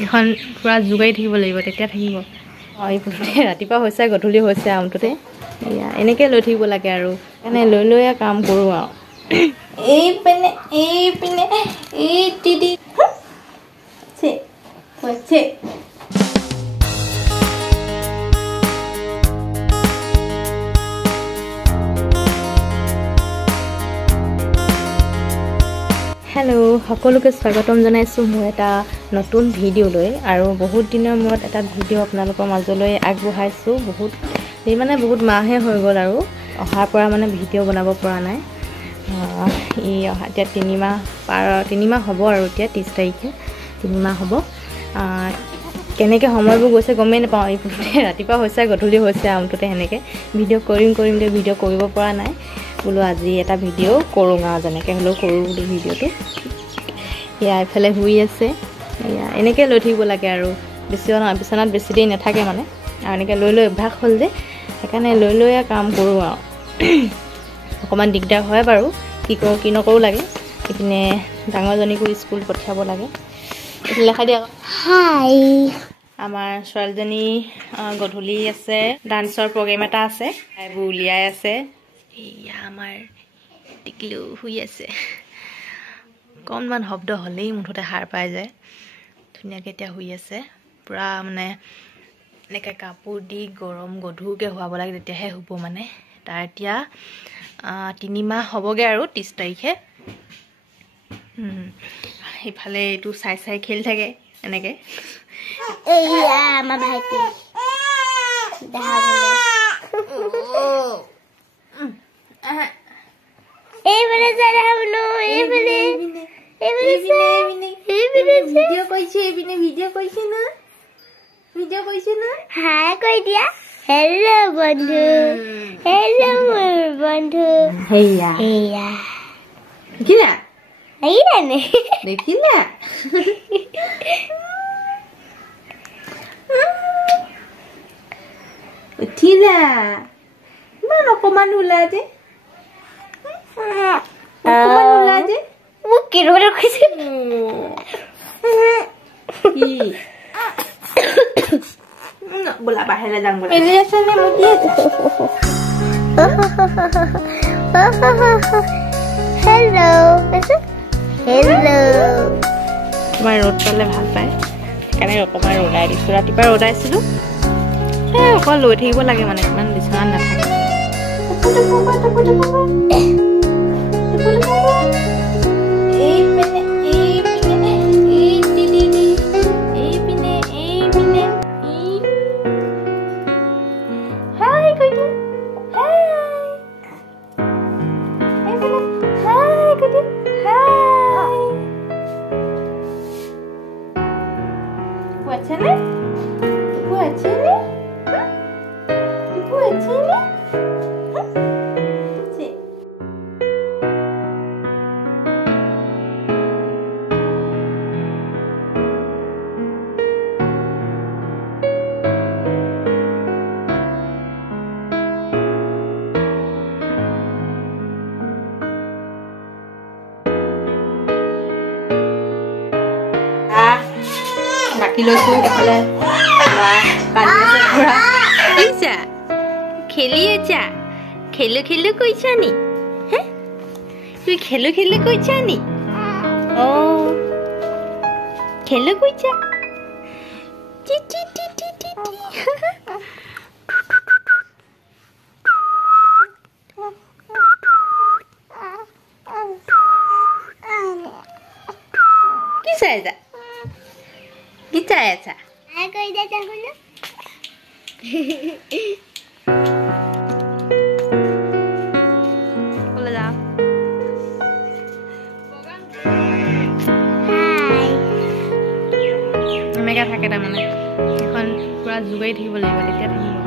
এখন পুৰা যোগাই থাকিব লাগিব তেতিয়া থাকিব এই ফুলতে ৰাতিপুৱা হৈছে গধূলি হৈছে আমটোতে এয়া এনেকৈ লৈ থাকিব লাগে আৰু এনে লৈ লৈ কাম কৰোঁ আৰু এই পিনে এই দিদি হৈছে হেল্ল' সকলোকে স্বাগতম জনাইছোঁ মোৰ এটা নতুন ভিডিঅ'লৈ আৰু বহুত দিনৰ মূৰত এটা ভিডিঅ' আপোনালোকৰ মাজলৈ আগবঢ়াইছোঁ বহুত মাহে হৈ গ'ল আৰু অহাৰ পৰা মানে ভিডিঅ' বনাব পৰা নাই এই অহা এতিয়া 3 মাহ হ'ব আৰু এতিয়া 30 তাৰিখে 3 মাহ হ'ব কেনেকৈ সময়বোৰ গৈছে গমেই নাপাওঁ এই ফুলতে ৰাতিপুৱা হৈছে গধূলি হৈছে আমটোতে সেনেকৈ ভিডিঅ' কৰিম ভিডিঅ' কৰিব পৰা নাই বোলো আজি এটা ভিডিঅ' কৰোঁ আৰু যেনেকৈ হ'লেও কৰোঁ বোলো ভিডিঅ'টো এয়া এইফালে শুই আছে এয়া এনেকৈ লৈ থাকিব লাগে আৰু বিচনাত বেছি দেৰি নাথাকে মানে আৰু এনেকৈ লৈ লৈ অভ্যাস হ'ল যে সেইকাৰণে লৈ লৈ কাম কৰোঁ আৰু অকণমান দিগদাৰ হয় বাৰু কি কৰোঁ কি নকৰোঁ লাগে ইপিনে ডাঙৰজনীকো স্কুল পঠিয়াব লাগে লেখা দিয়া হাই আমাৰ ছোৱালীজনী গধূলি আছে ডান্সৰ প্ৰগ্ৰেম এটা আছে এইবোৰ উলিয়াই আছে এয়া আমাৰ টিকলু শুই আছে অকণমান শব্দ হ'লেই মুঠতে সাৰ পাই যায় ধুনীয়াকৈ এতিয়া শুই আছে পূৰা মানে এনেকৈ কাপোৰ দি গৰম গধুৰকৈ শুৱাব লাগে তেতিয়াহে শুব মানে তাৰ এতিয়া 3 মাহ হ'বগৈ আৰু 30 তাৰিখে ইফালে এইটো চাই খেলি থাকে এনেকৈ আমাৰ ভাইটি ভিডিঅ' কৰিছে না হাই কৈ দিয়া হেল্ল' বন্ধু হেল্ল' মোৰ বন্ধু হেয়া দেখিলা উঠিলা ইমান অকণমান ওলা যে মোক কেনেকুৱা কৈছে বোলা বাহিৰে যাম বোলা তোমাৰ ৰ'দ পালে ভাল পায় সেইকাৰণে অকণমান ৰ'দাই দিছোঁ ৰাতিপুৱা ৰ'দাইছিলোঁ অকল লৈ থাকিব লাগে মানে ইমান বিচনাত নাথাকে বাকি লৈছো এফালে খেলি আছা খেলো কৈছা নি তুই খেলো কৈছা নি অ খেলো কৈছা কি চাই যা Kita ya, Ca? Aku udah dahulu. Boleh dah. Hai. Mereka sakit mana? Kan kurang juga itu boleh, berarti ada.